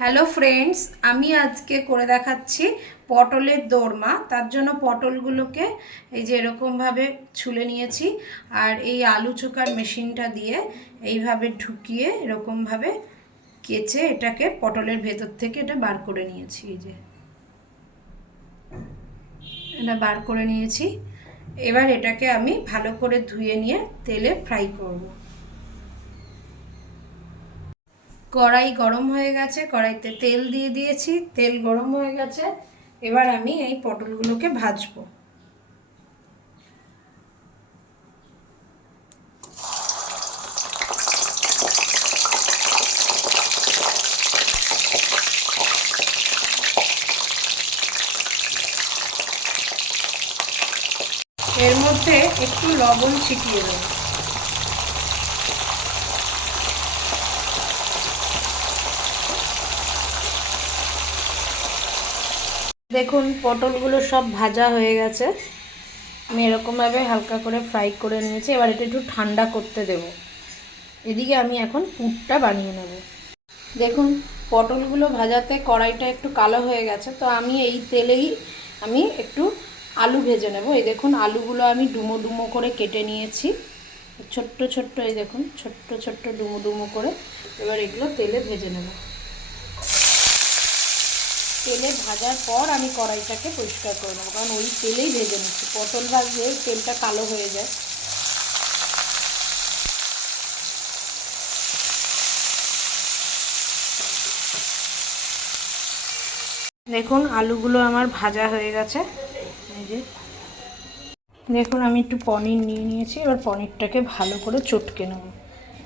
Hello friends, আমি আজকে করে দেখাচ্ছি পটলের দোরমা। তার জন্য পটলগুলোকে এই যে এরকমভাবে ছুলে নিয়েছি, আর এই আলু চোকার মেশিনটা দিয়ে এইভাবে ঢুকিয়ে এরকমভাবে কেচে এটাকে পটলের ভেতর থেকে এটা বার করে নিয়েছি। এই যে এটা বার করে নিয়েছি। এবার এটাকে আমি ভালো করে ধুয়ে নিয়ে তেলে ফ্রাই করব। কড়াই গরম হয়ে গেছে, কড়াইতে তেল দিয়ে দিয়েছি, তেল গরম হয়ে গেছে। এবার আমি এই পটলগুলোকে ভাজবো। এর মধ্যে একটু লবণ ছিটিয়ে দেবো। দেখুন পটলগুলো সব ভাজা হয়ে গেছে। আমি এরকমভাবে হালকা করে ফ্রাই করে নিয়েছি। এবার এটা একটু ঠান্ডা করতে দেব। এদিকে আমি এখন পুরটা বানিয়ে নেব। দেখুন পটলগুলো ভাজাতে কড়াইটা একটু কালো হয়ে গেছে, তো আমি এই তেলেই আমি একটু আলু ভেজে নেব। এই দেখুন আলুগুলো আমি ডুমো ডুমো করে কেটে নিয়েছি, ছোট্ট ছোট্ট। এই দেখুন ছোট্ট ছোট্ট ডুমো ডুমো করে। এবার এগুলো তেলে ভেজে নেব। তেলে ভাজার পর আমি কড়াইটাকে পরিষ্কার করে নেবো, কারণ ওই তেলেই ভেজে নিচ্ছি। পটল ভাজলে তেলটা কালো হয়ে যায়। দেখুন আলুগুলো আমার ভাজা হয়ে গেছে। এই যে দেখুন আমি একটু পনির নিয়ে নিয়েছি। এবার পনিরটাকে ভালো করে চটকে নেব।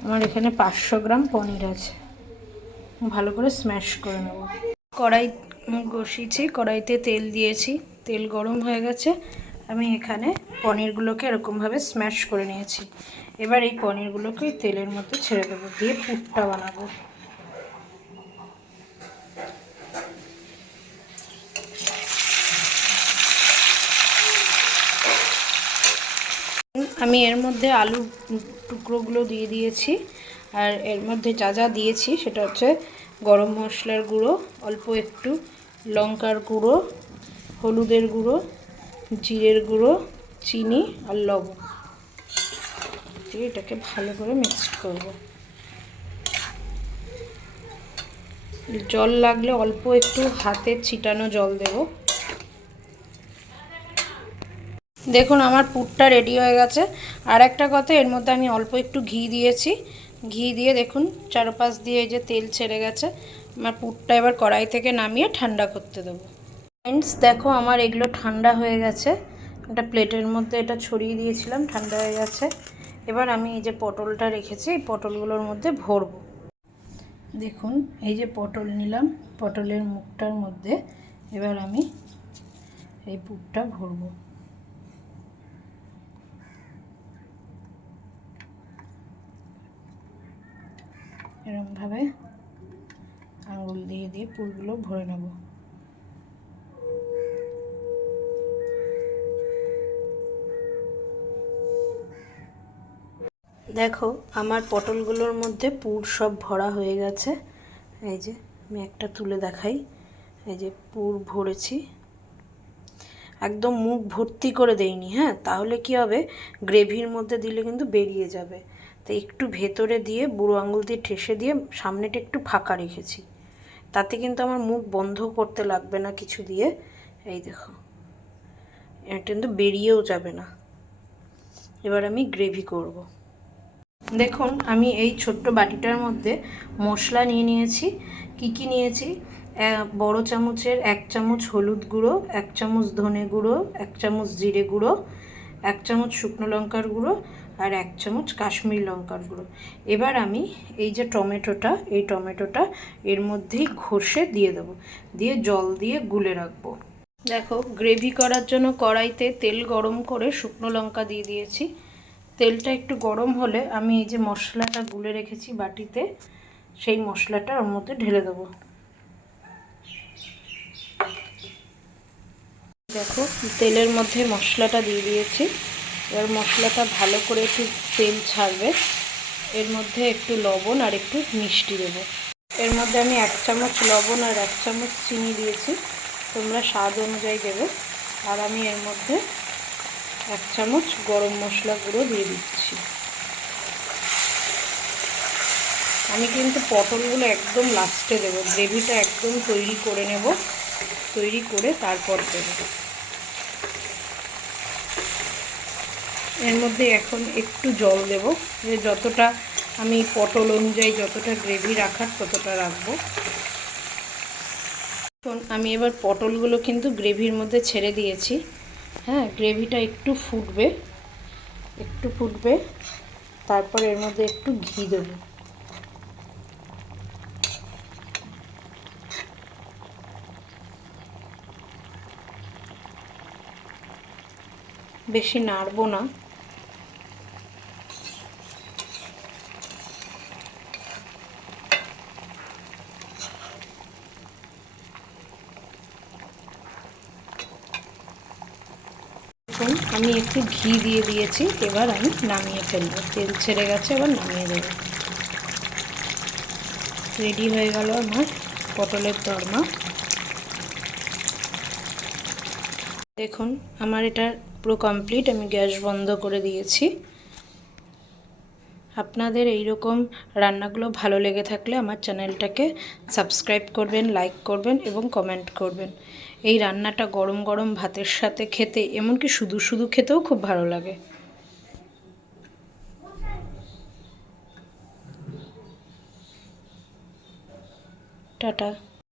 আমার এখানে 500 গ্রাম পনির আছে। ভালো করে স্ম্যাশ করে নেব। কড়াই বসিয়েছি, কড়াইতে তেল দিয়েছি, তেল গরম হয়ে গেছে। আমি এখানে পনিরগুলোকে এরকমভাবে স্ম্যাশ করে নিয়েছি। এবার এই পনিরগুলোকে তেলের মধ্যে ছেড়ে দেবো, দিয়ে পুরটা বানাবো। আমি এর মধ্যে আলু টুকরোগুলো দিয়ে দিয়েছি, আর এর মধ্যে যা যা দিয়েছি সেটা হচ্ছে গরম মশলার গুঁড়ো, অল্প একটু লঙ্কার গুঁড়ো, হলুদের গুঁড়ো, জিরের গুঁড়ো, চিনি আর লবণ দিয়ে এটাকে ভালো করে মিক্সড করব। জল লাগলে অল্প একটু হাতে ছিটানো জল দেব। দেখুন আমার পুরটা রেডি হয়ে গেছে। আর একটা কথা, এর মধ্যে আমি অল্প একটু ঘি দিয়েছি। ঘি দিয়ে দেখুন চারপাশ দিয়ে এই যে তেল ছেড়ে গেছে। আমার পুরটা এবার কড়াই থেকে নামিয়ে ঠান্ডা করতে দেবো। ফ্রেন্ডস দেখো আমার এগুলো ঠান্ডা হয়ে গেছে। একটা প্লেটের মধ্যে এটা ছড়িয়ে দিয়েছিলাম, ঠান্ডা হয়ে গেছে। এবার আমি এই যে পটলটা রেখেছি, এই পটলগুলোর মধ্যে ভরবো। দেখুন এই যে পটল নিলাম, পটলের মুখটার মধ্যে এবার আমি এই পুরটা ভরবো। এরকমভাবে আঙুল দিয়ে দিয়ে পুরগুলো ভরে নেব। দেখো আমার পটলগুলোর মধ্যে পুর সব ভরা হয়ে গেছে। এই যে আমি একটা তুলে দেখাই। এই যে পুর ভরেছি, একদম মুখ ভর্তি করে দেইনি, হ্যাঁ, তাহলে কি হবে, গ্রেভির মধ্যে দিলে কিন্তু বেরিয়ে যাবে। তো একটু ভেতরে দিয়ে বুড়ো আঙুল দিয়ে ঠেসে দিয়ে সামনেটা একটু ফাঁকা রেখেছি। তাতে কিন্তু আমার মুখ বন্ধ করতে লাগবে না কিছু দিয়ে। এই দেখো এটা কিন্তু বেরিয়েও যাবে না। এবার আমি গ্রেভি করব। দেখুন আমি এই ছোট্ট বাটিটার মধ্যে মশলা নিয়ে নিয়েছি। কি নিয়েছি, বড় চামচের 1 চামচ হলুদ গুঁড়ো, 1 চামচ ধনে গুঁড়ো, 1 চামচ জিরে গুঁড়ো, 1 চামচ শুকনো লঙ্কার গুঁড়ো, আর 1 চামচ কাশ্মীরি লঙ্কার গুঁড়ো। এবার আমি এই যে টমেটোটা, এই টমেটোটা এর মধ্যেই ঘষে দিয়ে দেবো, দিয়ে জল দিয়ে গুলে রাখবো। দেখো গ্রেভি করার জন্য কড়াইতে তেল গরম করে শুকনো লঙ্কা দিয়ে দিয়েছি। তেলটা একটু গরম হলে আমি এই যে মশলাটা গুলে রেখেছি বাটিতে, সেই মশলাটা ওর মধ্যে ঢেলে দেবো। দেখো তেলের মধ্যে মশলাটা দিয়ে দিয়েছি। এবার মশলাটা ভালো করে একটু তেল ছাড়বে। এর মধ্যে একটু লবণ আর একটু মিষ্টি দেবো। এর মধ্যে আমি 1 চামচ লবণ আর 1 চামচ চিনি দিয়েছি, তোমরা স্বাদ অনুযায়ী দেবে। আর আমি এর মধ্যে 1 চামচ গরম মশলা গুঁড়ো দিয়ে দিচ্ছি। আমি কিন্তু পটলগুলো একদম লাস্টে দেবো, গ্রেভিটা একদম তৈরি করে নেব, তৈরি করে তারপর দেব। এর মধ্যে এখন একটু জল দেব, যে যতটা আমি পটল অনুযায়ী যতটা গ্রেভি রাখার ততটা রাখবো। এখন আমি এবার পটলগুলো কিন্তু গ্রেভির মধ্যে ছেড়ে দিয়েছি। হ্যাঁ, গ্রেভিটা একটু ফুটবে, তারপর এর মধ্যে একটু ঘি দেব। বেশি নাড়বো না। এখন আমি একটু ঘি দিয়ে দিয়েছি, এবার আমি নামিয়ে ফেলবো। তেল ছেড়ে গেছে, এবার নামিয়ে দেবো। রেডি হয়ে গেল আমার পটলের দরমা। দেখুন আমার এটা পুরো কমপ্লিট, আমি গ্যাস বন্ধ করে দিয়েছি। আপনাদের এই রকম রান্নাগুলো ভালো লেগে থাকলে আমার চ্যানেলটাকে সাবস্ক্রাইব করবেন, লাইক করবেন এবং কমেন্ট করবেন। এই রান্নাটা গরম গরম ভাতের সাথে খেতে, এমনকি শুধু শুধু খেতেও খুব ভালো লাগে। টাটা।